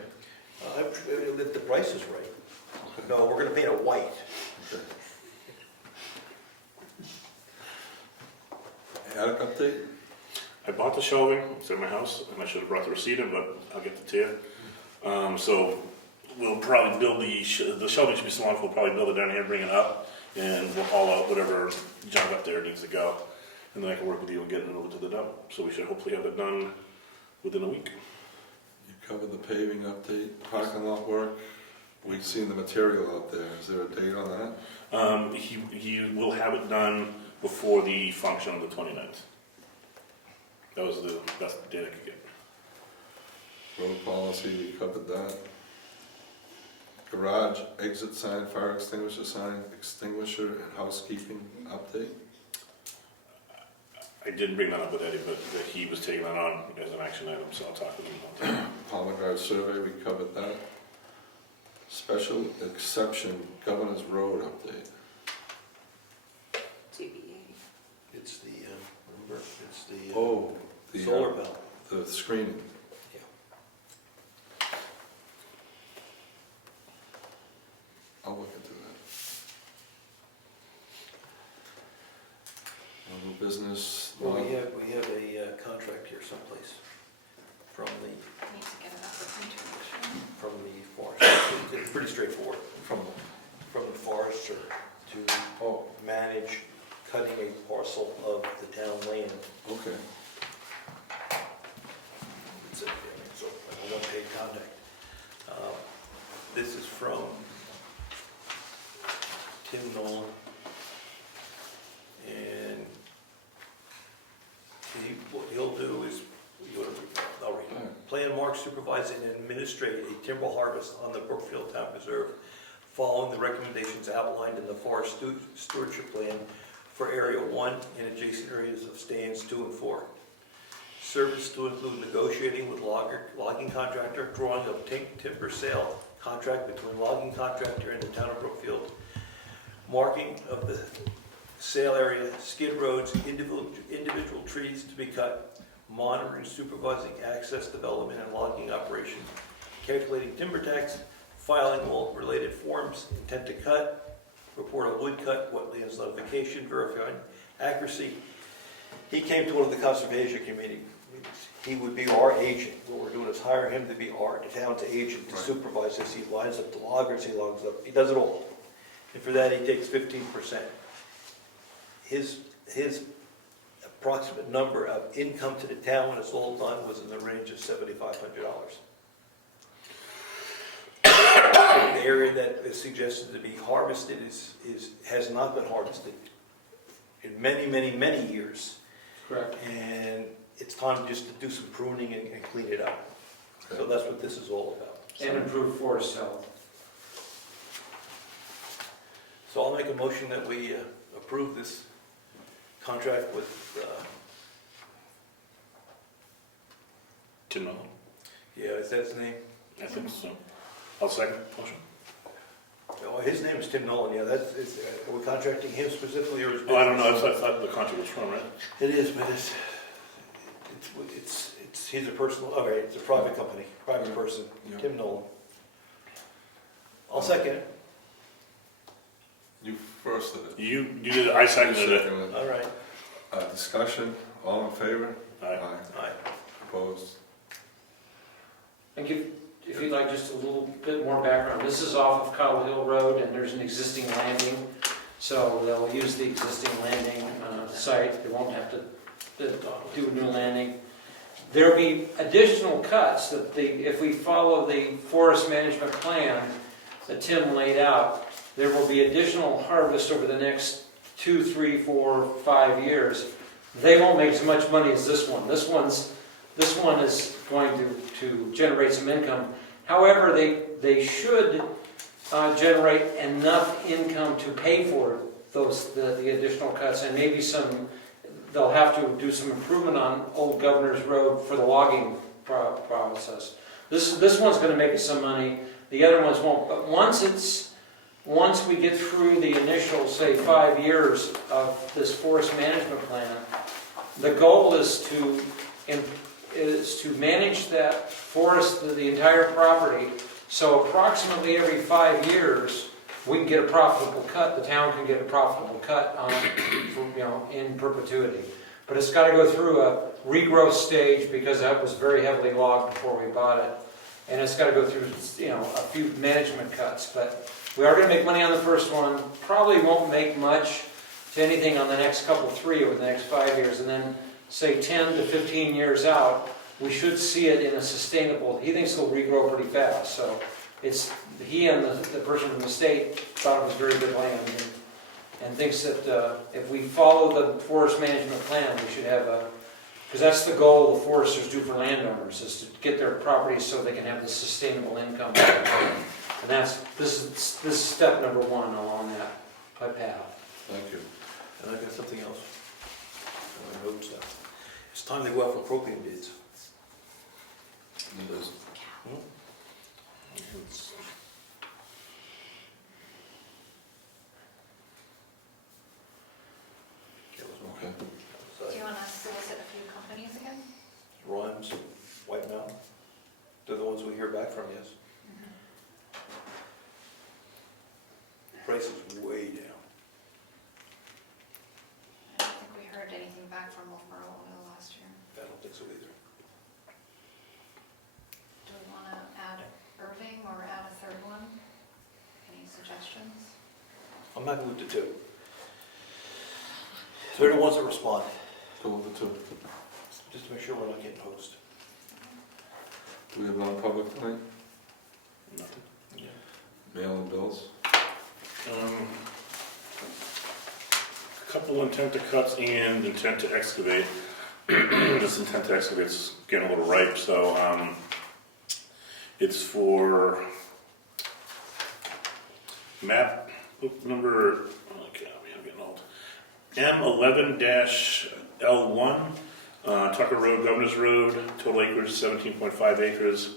If the price is right. Okay. No, we're gonna paint it white. Okay. Attic update? I bought the shelving. It's at my house, and I should have brought the receipt in, but I'll get the tier. So we'll probably build the shelving should be so long. We'll probably build it down here, bring it up, and we'll haul out whatever junk up there needs to go. And then I can work with you and get it over to the dump. So we should hopefully have it done within a week. You covered the paving update, parking lot work. We've seen the material out there. Is there a date on that? He will have it done before the function on the 29th. That was the best date I could get. Road policy, we covered that. Garage, exit sign, fire extinguisher, and housekeeping update. I didn't bring that up with Eddie, but he was taking that on as an action item, so I'll talk with him about that. Palmer Drive survey, we covered that. Special exception, Governor's Road update. It's the, remember, it's the The solar panel. The screening. Yeah. I'll look into that. Other business. Well, we have a contract here someplace from the Need to get it up with introduction. forester. It's pretty straightforward. From the forester to manage cutting a parcel of the town land. Okay. It's a one-page contact. This is from Tim Nolan. And what he'll do is, plan, mark, supervise, and administrate a timber harvest on the Brookfield Town Preserve, following the recommendations outlined in the Forest Stewardship Plan for Area 1 and adjacent areas of stands 2 and 4. Service to include negotiating with logging contractor, drawing up timber sale contract between logging contractor and the town of Brookfield, marking of the sale area, skid roads, individual trees to be cut, monitoring, supervising access development and logging operations, calculating timber tax, filing all related forms, intent to cut, report of wood cut, wetlands notification, verifying accuracy. He came to one of the conservation committee. He would be our agent. What we're doing is hire him to be the town's agent to supervise this. He lines up the loggers, he logs up, he does it all. And for that, he takes 15%. His approximate number of income to the town when it's all done was in the range of $7,500. the area that is suggested to be harvested has not been harvested in many, many, many years. Correct. And it's time just to do some pruning and clean it up. So that's what this is all about. And improve forest health. So I'll make a motion that we approve this contract with, Tim Nolan? yeah, is that his name? I think so. I'll second motion. Oh, his name is Tim Nolan, yeah, are we contracting him specifically or his Oh, I don't know, business? I thought the contract was from, right? It is, but he's a personal, okay, it's a private company, private person, Yeah. Tim Nolan. I'll second it. You first did it. You did it, I seconded it. Seconded it. All right. Discussion, all in favor? Aye. Aye. Opposed? And if you'd like just a little bit more background, this is off of Cobble Hill Road, and there's an existing landing. So they'll use the existing landing site, they won't have to do a new landing. There'll be additional cuts that if we follow the forest management plan that Tim laid out, there will be additional harvest over the next 2, 3, 4, 5 years. They won't make as much money as this one. This one is going to generate some income. However, they should generate enough income to pay for the additional cuts, and maybe they'll have to do some improvement on Old Governor's Road for the logging process. This one's going to make us some money. The other ones won't. But once we get through the initial, say, 5 years of this forest management plan, the goal is to manage that forest, the entire property, so approximately every 5 years, we can get a profitable cut, the town can get a profitable cut on it, in perpetuity. But it's got to go through a regrowth stage because that was very heavily logged before we bought it. And it's got to go through, a few management cuts. But we are going to make money on the first one. Probably won't make much to anything on the next couple, 3 over the next 5 years. And then, say, 10 to 15 years out, we should see it in a sustainable, he thinks it'll regrow pretty fast. So he and the person from the state thought it was very good land and thinks that if we follow the forest management plan, we should have because that's the goal the foresters do for landowners, is to get their properties so they can have the sustainable income. And this is step number 1 along that path. Thank you. And I got something else. I notes that. It's time to go out for propane bids. It is. Okay. Do you want to solicit a few companies again? Rhymes, White Mountain, they're the ones we hear back from, yes. Price is way down. I don't think we heard anything back from Wolfboro Oil last year. I don't think so either. Do we want to add Irving or add a third one? Any suggestions? I'm happy with the 2. So they're the ones that respond, Go with the 2. just to make sure we're not getting hosed. Do we have non-public tonight? Nothing. Mail and bills? A couple intent to cuts and intent to excavate. This intent to excavate is getting a little ripe, so it's for map number, okay, I'm getting old. M11-L1, Tucker Road, Governor's Road, total acreage 17.5 acres.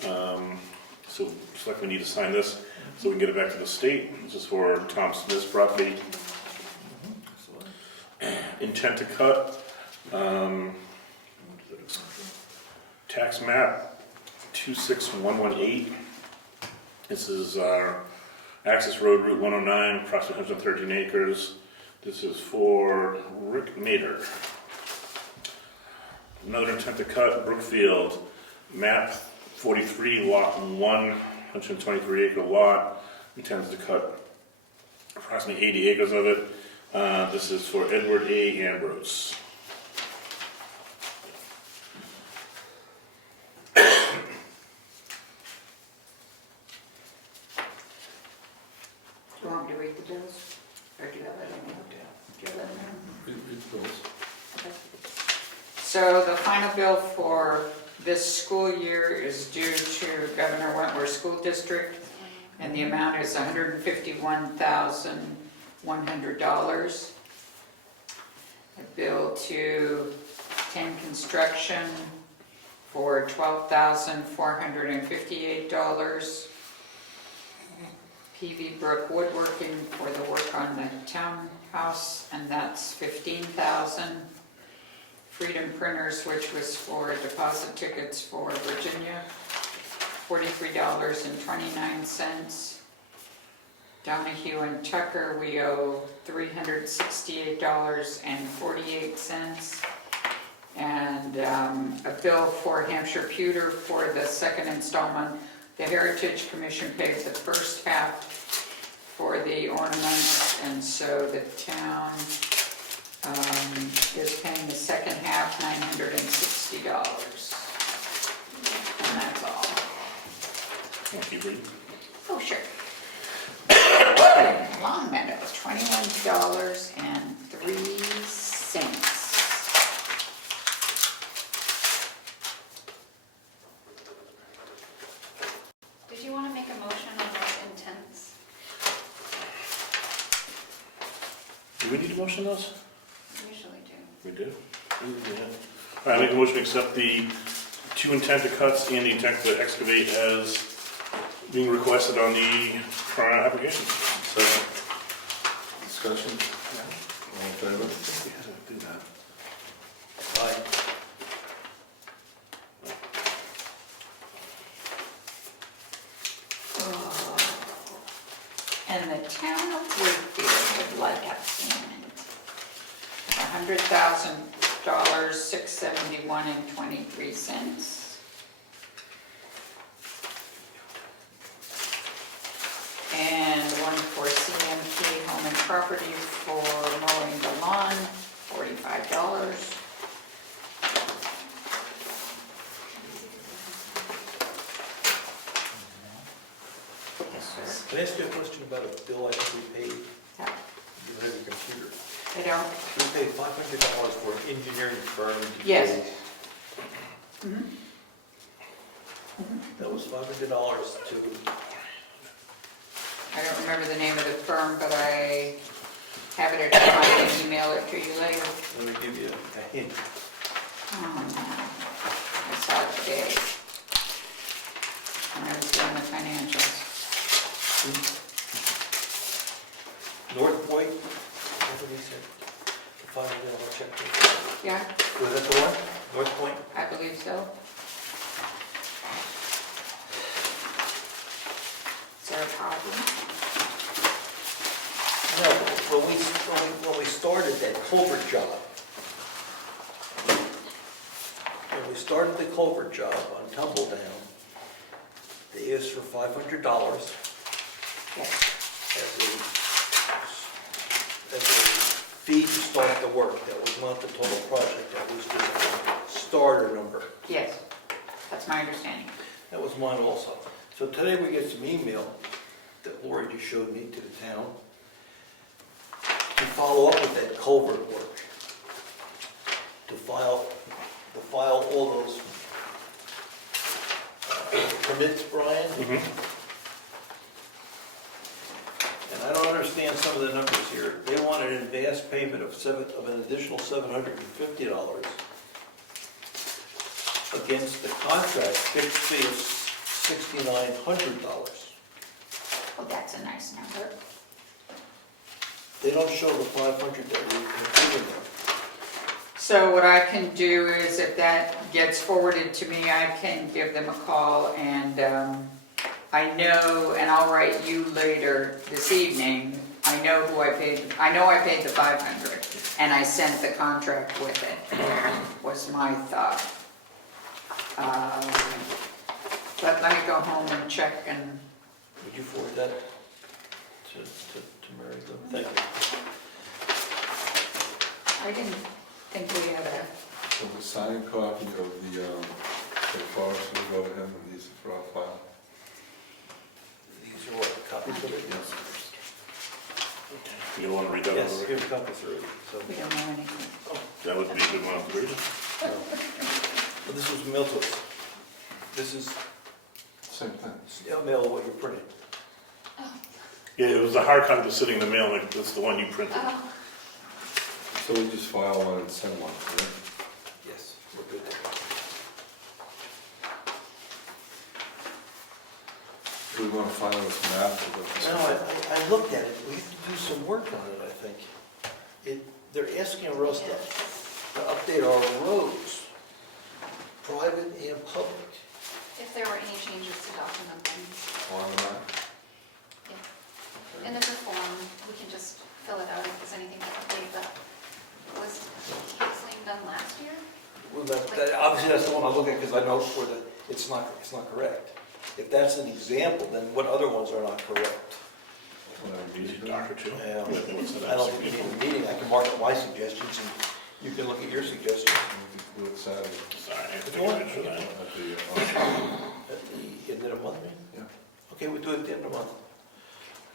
So looks like we need to sign this so we can get it back to the state. This is for Tom Smith's property. Intent to cut, tax map 26118. This is our access road, Route 109, approximately 113 acres. This is for Rick Mader. Another intent to cut, Brookfield, map 43, lot 1, 123 acre lot, intends to cut approximately 80 acres of it. This is for Edward A. Ambrose. Read the bills. So the final bill for this school year is due to Governor Wentworth School District, and the amount is $151,100. A bill to 10 Construction for $12,458. PV Brook Woodworking for the work on the townhouse, and that's $15,000. Freedom Printers, which was for deposit tickets for Virginia, $43.29. Donahue and Tucker, we owe $368.48. And a bill for Hampshire Pewter for the second installment. The Heritage Commission paid the first half for the ornaments, and so the town is paying the second half, $960. And that's all. Thank you, Bree. Oh, sure. Long Meadow, $21.03. Did you want to make a motion on those intents? Do we need a motion on those? Usually do. We do? Yeah. All right, I make a motion to accept the 2 intent to cuts and the intent to excavate as being requested on the current application. Second. Discussion? All in favor? We had to do that. Aye. And the town of Brookfield would like a payment. $100,000, $671.23. And one for CMP Home and Property for mowing the lawn, $45. Yes, sir. Can I ask you a question about a bill I think we paid? Yeah. You have your computer. I don't, We paid $500 for an engineering firm. to Yes. do- That was $500 to, I don't remember the name of the firm, but I have it at home. I can email it to you later. let me give you a hint. I saw it today when I was doing the financials. North Point, what did he say? The $500 check. Yeah, Was that the one? North Point? I believe so. Is there a copy? No, when we started that culvert job, when we started the culvert job on Tumbledown, they asked for $500 Yes. as a fee to start the work. That was not the total project, that was just a starter number. Yes, that's my understanding. That was mine also. So today we get some email that Laurie just showed me to the town to follow up with that culvert work. To file all those permits, Brian. And I don't understand some of the numbers here. They want an advance payment of an additional $750 against the contract fixed fee of $6,900. Well, that's a nice number. They don't show the 500 that we have given them. So what I can do is if that gets forwarded to me, I can give them a call, and I know, and I'll write you later this evening, I know who I paid, I know I paid the 500, and I sent the contract with it, was my thought. But let me go home and check, and Would you forward that to Mary Lou? Thank you. I didn't think we had a, So the signed copy of the Forestry will go to him, and these are for our file. These are what, copies of it? Yes. You don't want to read that Yes, over? here's a copy through, so. We don't know anything. That would be a good one to read. But this was mailed to us. This is Same thing. snail mail what you printed. Yeah, it was a hard copy that's sitting in the mail, like, that's the one you printed. Oh, So we just file one and send one, correct? Yes, we're good. Do we want to file this map? No, I looked at it, we have to do some work on it, I think. They're asking us to update our roads, private and public. if there were any changes to document them. On the map? Yeah. And if the form, we can just fill it out if there's anything to update that was canceling done last year. Well, obviously, that's the one I look at, because I know where it's not correct. If that's an example, then what other ones are not correct? Easy doctor too. Yeah, I don't think we need a meeting, I can mark up my suggestions, and you can look at your suggestions. We could do it Saturday. Sorry, I have to If take you a want. picture of that. At the, At the end of the month, maybe? Yeah. Okay, we'll do it at the end of the month.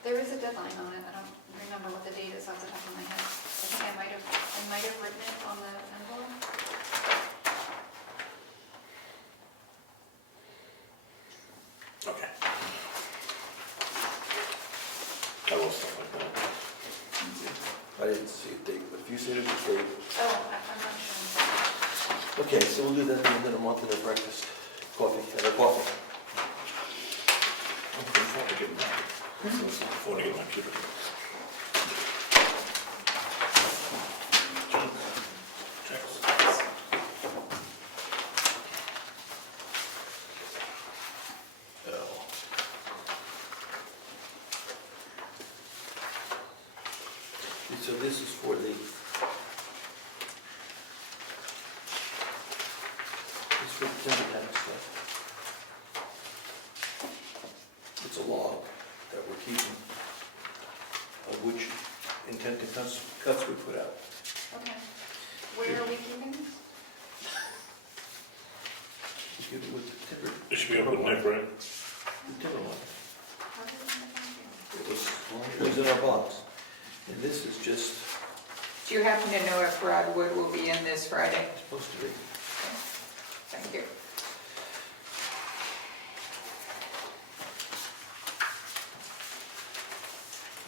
There is a deadline on it, I don't remember what the date is off the top of my head. I think I might have written it on the envelope. Okay. I will stuff like that. I didn't see a date, but if you said it was a date. Oh, I'm not sure. Okay, so we'll do that at the end of the month at our breakfast, coffee, at our coffee. I'm looking forward to getting back. Looking forward to getting my computer. Checks. Oh. So this is for the, this is for the timber tax stuff. It's a log that we're keeping, of which intent to cuts we put out. Okay. Where are we keeping this? We give it with the timber. It should be up with Nick, right? The timber one. How did it end up here? It was in our box. And this is just Do you happen to know if Brad Wood will be in this Friday? supposed to be. Thank you.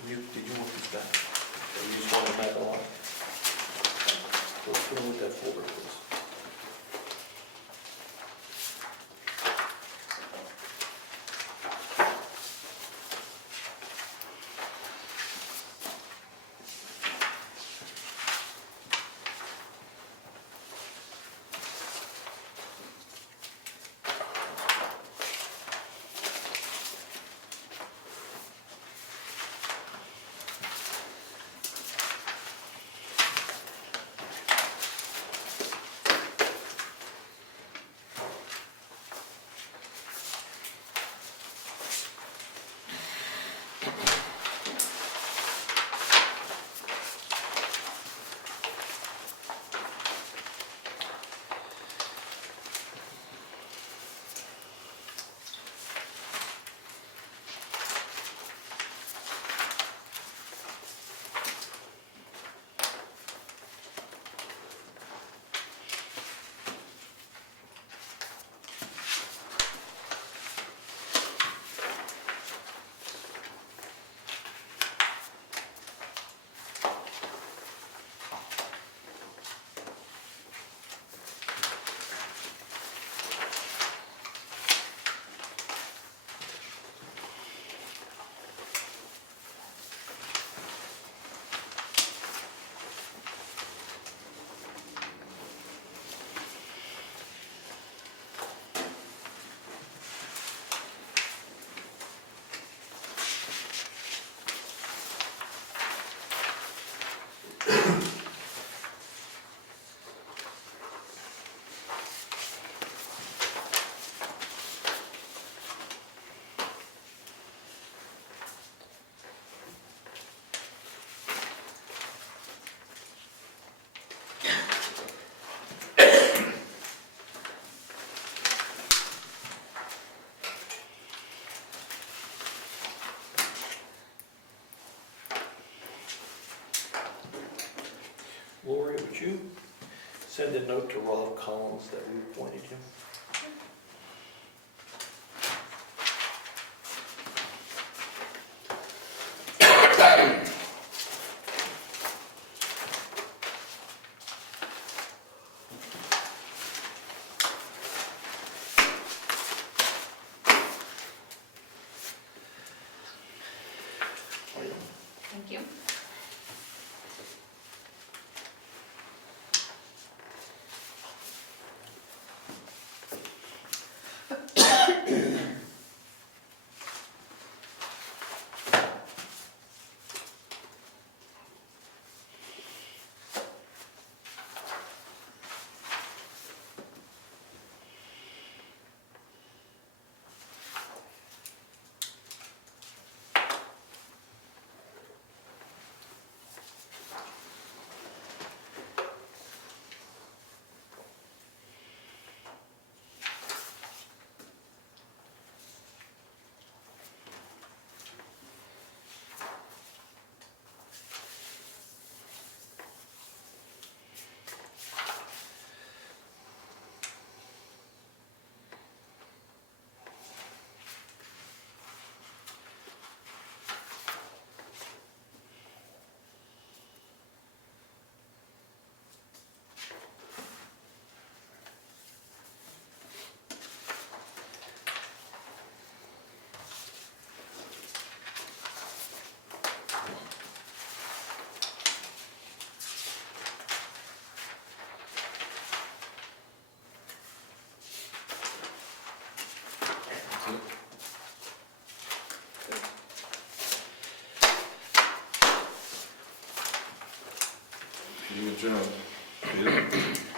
Did you want this back? Or you just want it back on? Let's put them with that folder, please. you send a note to Rob Collins that we appointed him? Thank you. You adjourn. Peter?